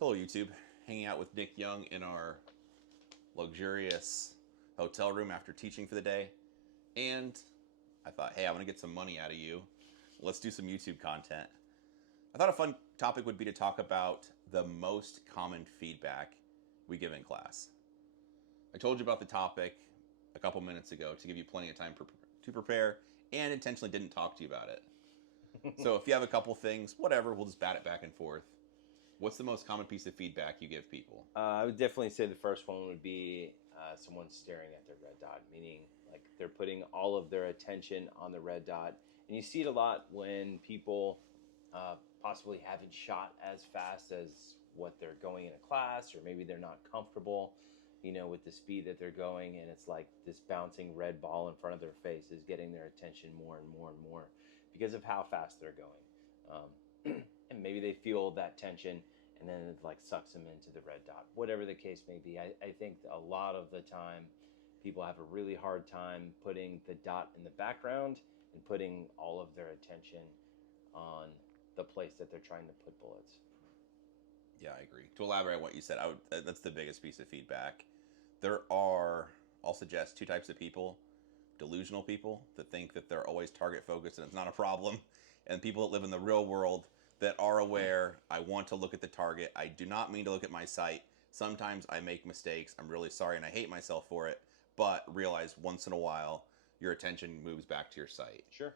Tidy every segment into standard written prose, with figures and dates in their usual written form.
Hello, YouTube. Hanging out with Nick Young in our luxurious hotel room after teaching for the day. And I thought, hey, I want to get some money out of you. Let's do some YouTube content. I thought a fun topic would be to talk about the most common feedback we give in class. I told you about the topic a couple minutes ago to give you plenty of time to prepare and intentionally didn't talk to you about it. So if you have a couple things, whatever, we'll just bat it back and forth. What's the most common piece of feedback you give people? I would definitely say the first one would be someone staring at their red dot, meaning like they're putting all of their attention on the red dot. And you see it a lot when people possibly haven't shot as fast as what they're going in a class, or maybe they're not comfortable, with the speed that they're going. And it's like this bouncing red ball in front of their face is getting their attention more and more and more because of how fast they're going. And maybe they feel that tension and then it like sucks them into the red dot, whatever the case may be. I think a lot of the time people have a really hard time putting the dot in the background and putting all of their attention on the place that they're trying to put bullets. Yeah, I agree. To elaborate on what you said, that's the biggest piece of feedback. There are, I'll suggest, two types of people. Delusional people that think that they're always target focused and it's not a problem, and people that live in the real world that are aware, I want to look at the target. I do not mean to look at my sight. Sometimes I make mistakes. I'm really sorry and I hate myself for it, but realize once in a while your attention moves back to your sight. Sure.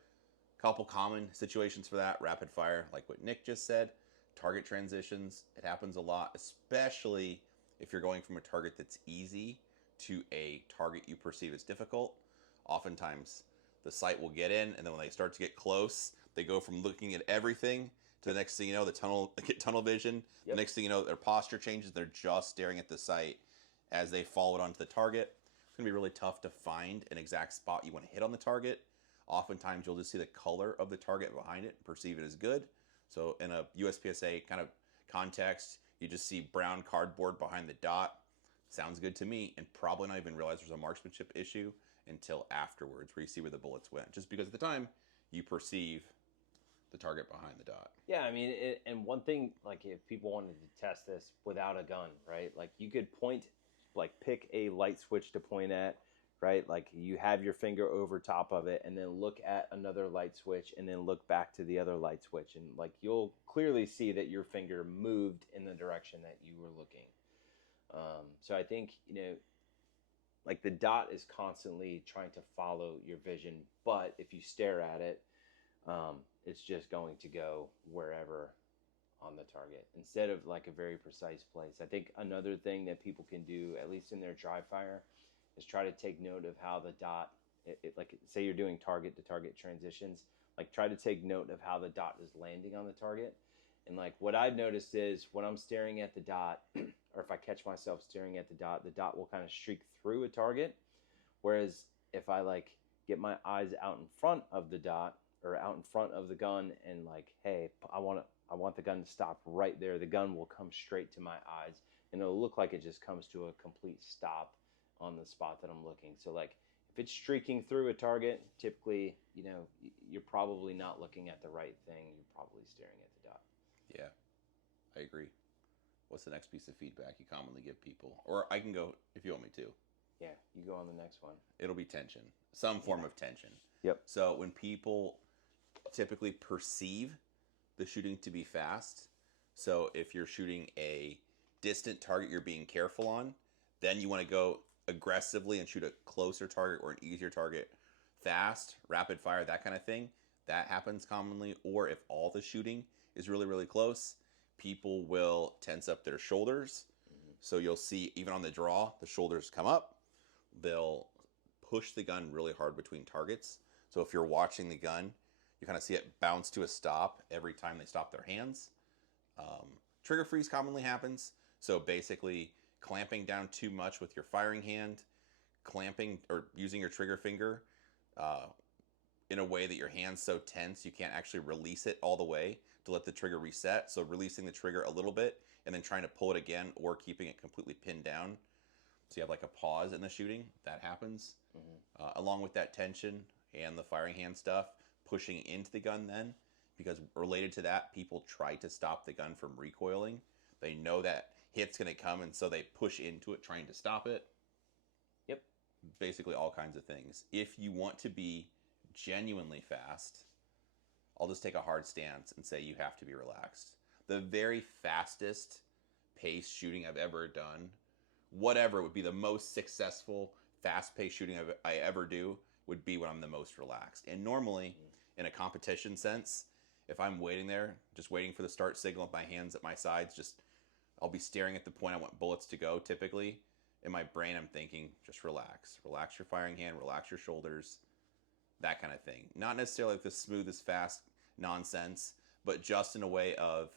Couple common situations for that: rapid fire, like what Nick just said, target transitions. It happens a lot, especially if you're going from a target that's easy to a target you perceive as difficult. Oftentimes the sight will get in, and then when they start to get close, they go from looking at everything to the next thing you know, they get tunnel vision. Yep. The next thing you know, their posture changes. They're just staring at the sight as they follow it onto the target. It's going to be really tough to find an exact spot you want to hit on the target. Oftentimes you'll just see the color of the target behind it and perceive it as good. So in a USPSA kind of context, you just see brown cardboard behind the dot. Sounds good to me, and probably not even realize there's a marksmanship issue until afterwards, where you see where the bullets went. Just because at the time you perceive the target behind the dot. Yeah, I mean, and one thing, like if people wanted to test this without a gun, right? Like you could pick a light switch to point at, right? Like you have your finger over top of it and then look at another light switch and then look back to the other light switch. And like you'll clearly see that your finger moved in the direction that you were looking. So I think, like the dot is constantly trying to follow your vision, but if you stare at it, it's just going to go wherever on the target instead of like a very precise place. I think another thing that people can do, at least in their dry fire, is try to take note of how the dot, like say you're doing target to target transitions, like try to take note of how the dot is landing on the target. And like what I've noticed is when I'm staring at the dot, or if I catch myself staring at the dot will kind of streak through a target. Whereas if I like get my eyes out in front of the dot or out in front of the gun and like, hey, I want the gun to stop right there, the gun will come straight to my eyes and it'll look like it just comes to a complete stop on the spot that I'm looking. So like if it's streaking through a target, typically, you're probably not looking at the right thing. You're probably staring at the dot. Yeah, I agree. What's the next piece of feedback you commonly give people? Or I can go if you want me to. Yeah, you go on the next one. It'll be tension, some form of tension. Yep. So when people typically perceive the shooting to be fast, so if you're shooting a distant target you're being careful on, then you want to go aggressively and shoot a closer target or an easier target fast, rapid fire, that kind of thing. That happens commonly. Or if all the shooting is really, really close, people will tense up their shoulders. Mm-hmm. So you'll see even on the draw, the shoulders come up. They'll push the gun really hard between targets. So if you're watching the gun, you kind of see it bounce to a stop every time they stop their hands. Trigger freeze commonly happens. So basically clamping down too much with your firing hand, clamping or using your trigger finger in a way that your hand's so tense you can't actually release it all the way to let the trigger reset. So releasing the trigger a little bit and then trying to pull it again or keeping it completely pinned down. So you have like a pause in the shooting. That happens. Mm-hmm. Along with that tension and the firing hand stuff, pushing into the gun then, because related to that, people try to stop the gun from recoiling. They know that hit's going to come, and so they push into it trying to stop it. Yep. Basically all kinds of things. If you want to be genuinely fast, I'll just take a hard stance and say you have to be relaxed. The very fastest pace shooting I've ever done, whatever would be the most successful fast-paced shooting I ever do, would be when I'm the most relaxed. And normally, in a competition sense, if I'm waiting there, just waiting for the start signal with my hands at my sides, I'll be staring at the point I want bullets to go typically. In my brain, I'm thinking, just relax. Relax your firing hand, relax your shoulders, that kind of thing. Not necessarily like the smoothest, fast nonsense, but just in a way of,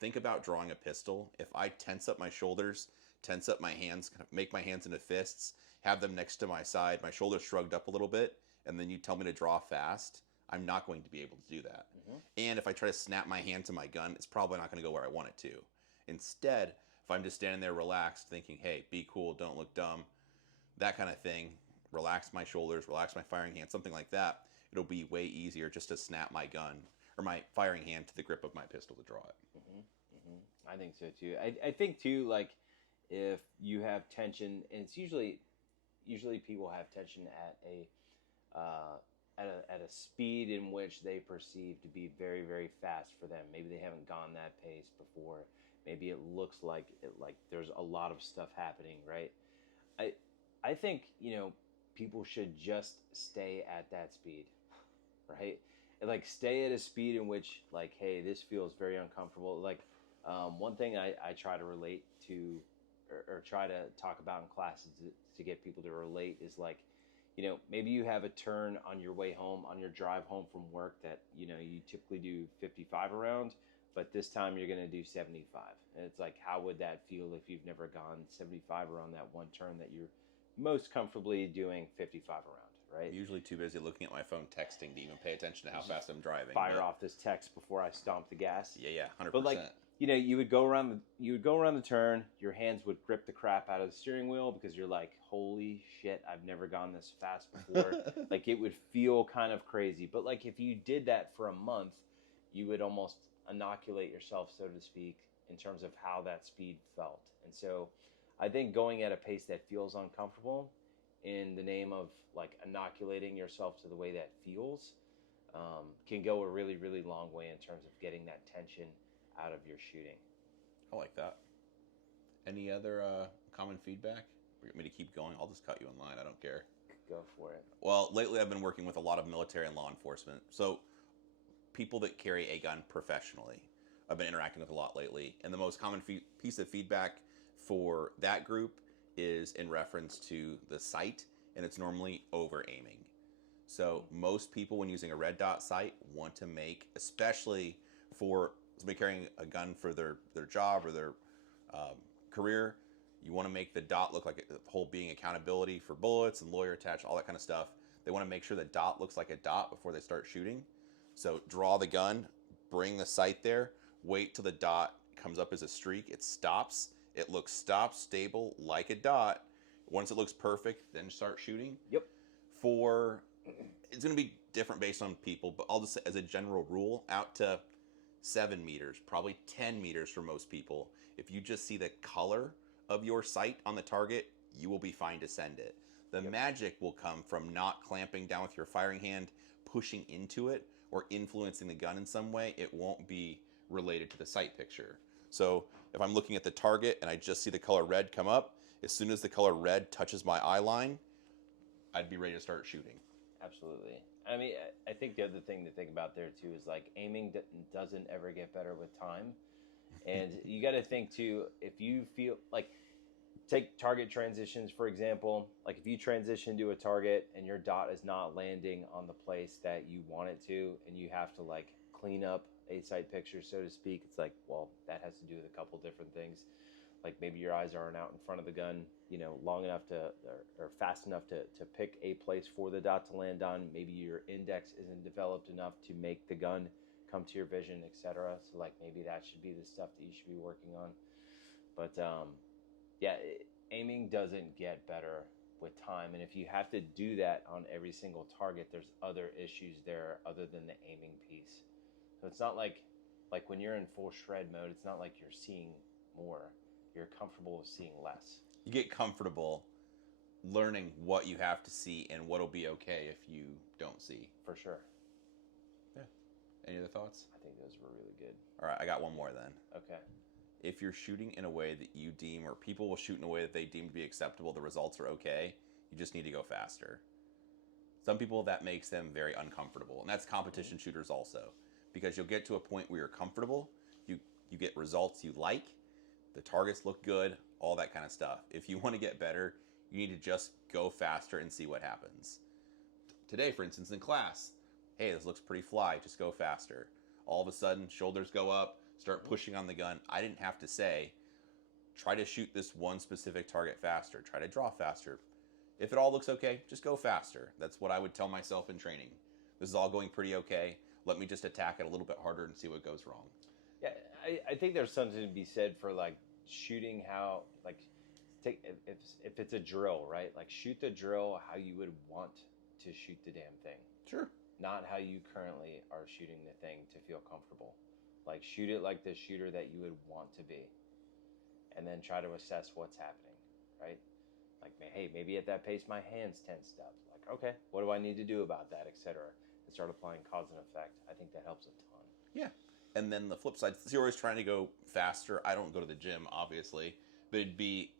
think about drawing a pistol. If I tense up my shoulders, tense up my hands, kind of make my hands into fists, have them next to my side, my shoulders shrugged up a little bit, and then you tell me to draw fast, I'm not going to be able to do that. And if I try to snap my hand to my gun, it's probably not going to go where I want it to. Instead, if I'm just standing there relaxed, thinking, hey, be cool, don't look dumb, that kind of thing, relax my shoulders, relax my firing hand, something like that, it'll be way easier just to snap my gun or my firing hand to the grip of my pistol to draw it. I think so too. I think too, like, if you have tension, and it's usually people have tension at a speed in which they perceive to be very, very fast for them. Maybe they haven't gone that pace before. Maybe it looks like there's a lot of stuff happening, right? I think, people should just stay at that speed, right? And, like, stay at a speed in which, like, hey, this feels very uncomfortable. Like, one thing I try to relate to, or try to talk about in classes to get people to relate is, like, maybe you have a turn on your way home, on your drive home from work that, you typically do 55 around, but this time you're going to do 75. And it's like, how would that feel if you've never gone 75 around that one turn that you're most comfortably doing 55 around, right? I'm usually too busy looking at my phone texting to even pay attention to how fast I'm driving. Fire off this text before I stomp the gas. Yeah, 100%. But, like, you would go around the turn, your hands would grip the crap out of the steering wheel because you're like, holy shit, I've never gone this fast before. Like, it would feel kind of crazy. But, like, if you did that for a month, you would almost inoculate yourself, so to speak, in terms of how that speed felt. And so I think going at a pace that feels uncomfortable in the name of, like, inoculating yourself to the way that feels can go a really, really long way in terms of getting that tension out of your shooting. I like that. Any other common feedback? You want me to keep going? I'll just cut you in line. I don't care. Go for it. Well, lately I've been working with a lot of military and law enforcement. So people that carry a gun professionally, I've been interacting with a lot lately. And the most common piece of feedback for that group is in reference to the sight, and it's normally over aiming. So most people, when using a red dot sight, want to make, especially for somebody carrying a gun for their job or their career, you want to make the dot look like the whole being accountability for bullets and lawyer attached, all that kind of stuff. They want to make sure the dot looks like a dot before they start shooting. So draw the gun, bring the sight there, wait till the dot comes up as a streak. It stops. It looks stable like a dot. Once it looks perfect, then start shooting. Yep. It's going to be different based on people, but I'll just say as a general rule, out to 7 meters, probably 10 meters for most people, if you just see the color of your sight on the target, you will be fine to send it. The magic will come from not clamping down with your firing hand, pushing into it, or influencing the gun in some way. It won't be related to the sight picture. So if I'm looking at the target and I just see the color red come up, as soon as the color red touches my eye line, I'd be ready to start shooting. Absolutely. I mean, I think the other thing to think about there too is, like, aiming doesn't ever get better with time. And you got to think too, if you feel like, take target transitions, for example. Like, if you transition to a target and your dot is not landing on the place that you want it to, and you have to, like, clean up a sight picture, so to speak, it's like, well, that has to do with a couple different things. Like, maybe your eyes aren't out in front of the gun, long enough or fast enough to pick a place for the dot to land on. Maybe your index isn't developed enough to make the gun come to your vision, etc. So, like, maybe that should be the stuff that you should be working on. But aiming doesn't get better with time. And if you have to do that on every single target, there's other issues there other than the aiming piece. So it's not like when you're in full shred mode, it's not like you're seeing more, you're comfortable with seeing less. You get comfortable learning what you have to see and what'll be okay if you don't see. For sure. Yeah. Any other thoughts? I think those were really good. All right, I got one more then. Okay. If you're shooting in a way that you deem, or people will shoot in a way that they deem to be acceptable, the results are okay, you just need to go faster. Some people, that makes them very uncomfortable, and that's competition shooters also, because you'll get to a point where you're comfortable, you get results you like, the targets look good, all that kind of stuff. If you want to get better, you need to just go faster and see what happens. Today, for instance, in class, hey, this looks pretty fly, just go faster. All of a sudden, shoulders go up, start pushing on the gun. I didn't have to say, try to shoot this one specific target faster, try to draw faster. If it all looks okay, just go faster. That's what I would tell myself in training. This is all going pretty okay. Let me just attack it a little bit harder and see what goes wrong. Yeah, I think there's something to be said for like shooting how, like, take if it's a drill, right? Like shoot the drill how you would want to shoot the damn thing. Sure. Not how you currently are shooting the thing to feel comfortable. Like shoot it like the shooter that you would want to be, and then try to assess what's happening, right? Like, hey, maybe at that pace my hand's tensed up. Like, okay, what do I need to do about that, etc. And start applying cause and effect. I think that helps a ton. Yeah. And then the flip side, so you're always trying to go faster. I don't go to the gym, obviously, but it'd be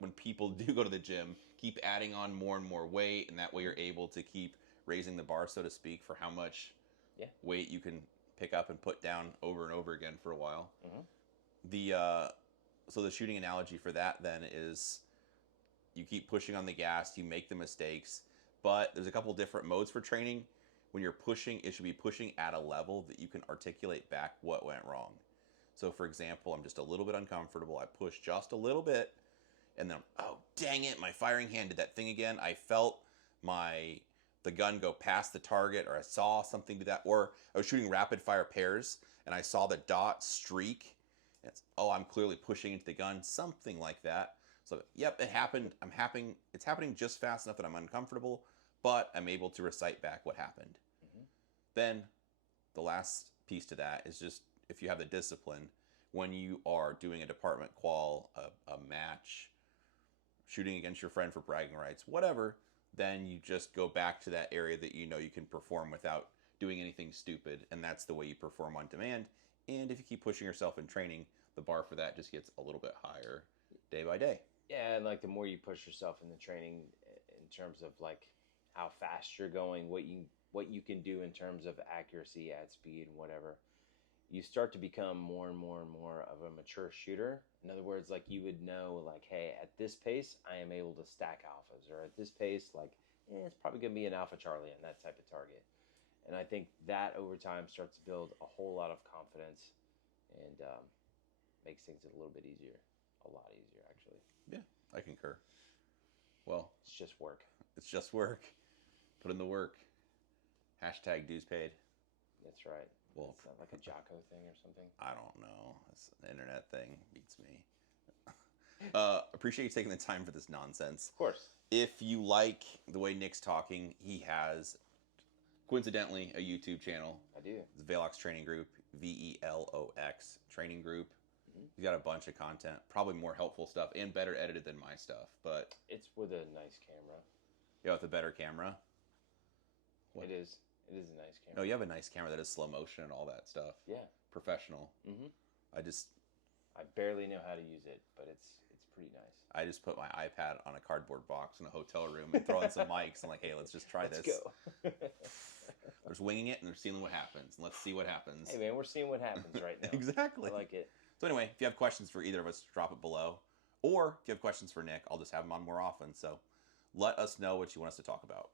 when people do go to the gym, keep adding on more and more weight, and that way you're able to keep raising the bar, so to speak, for how much weight you can pick up and put down over and over again for a while. Mm-hmm. So the shooting analogy for that then is you keep pushing on the gas, you make the mistakes, but there's a couple different modes for training. When you're pushing, it should be pushing at a level that you can articulate back what went wrong. So for example, I'm just a little bit uncomfortable. I push just a little bit, and then, oh, dang it, my firing hand did that thing again. I felt the gun go past the target, or I saw something do that, or I was shooting rapid fire pairs, and I saw the dot streak. I'm clearly pushing into the gun, something like that. So, yep, it happened. It's happening just fast enough that I'm uncomfortable, but I'm able to recite back what happened. Mm-hmm. Then the last piece to that is just, if you have the discipline, when you are doing a department qual, a match, shooting against your friend for bragging rights, whatever, then you just go back to that area that you know you can perform without doing anything stupid, and that's the way you perform on demand. And if you keep pushing yourself in training, the bar for that just gets a little bit higher day by day. Yeah, and like the more you push yourself in the training in terms of like how fast you're going, what you can do in terms of accuracy at speed and whatever, you start to become more and more and more of a mature shooter. In other words, like you would know, like, hey, at this pace, I am able to stack alphas, or at this pace, like, it's probably going to be an alpha Charlie on that type of target. And I think that over time starts to build a whole lot of confidence and makes things a little bit easier, a lot easier, actually. Yeah, I concur. Well, it's just work. It's just work. Put in the work. Hashtag dues paid. That's right. Well, is that like a Jocko thing or something? I don't know. It's an internet thing. Beats me. Appreciate you taking the time for this nonsense. Of course. If you like the way Nick's talking, he has, coincidentally, a YouTube channel. I do. It's Velox Training Group. Velox Training Group. Mm-hmm. He's got a bunch of content. Probably more helpful stuff and better edited than my stuff. But it's with a nice camera. Yeah, with a better camera. What? It is a nice camera. No, you have a nice camera that is slow motion and all that stuff. Yeah. Professional. Mm-hmm. I barely know how to use it, but it's pretty nice. I just put my iPad on a cardboard box in a hotel room and throw in some mics. I'm like, hey, let's just try this. Let's go. There's winging it and there's seeing what happens. And let's see what happens. Hey, man, we're seeing what happens right now. Exactly. I like it. So anyway, if you have questions for either of us, drop it below. Or if you have questions for Nick, I'll just have him on more often. So let us know what you want us to talk about.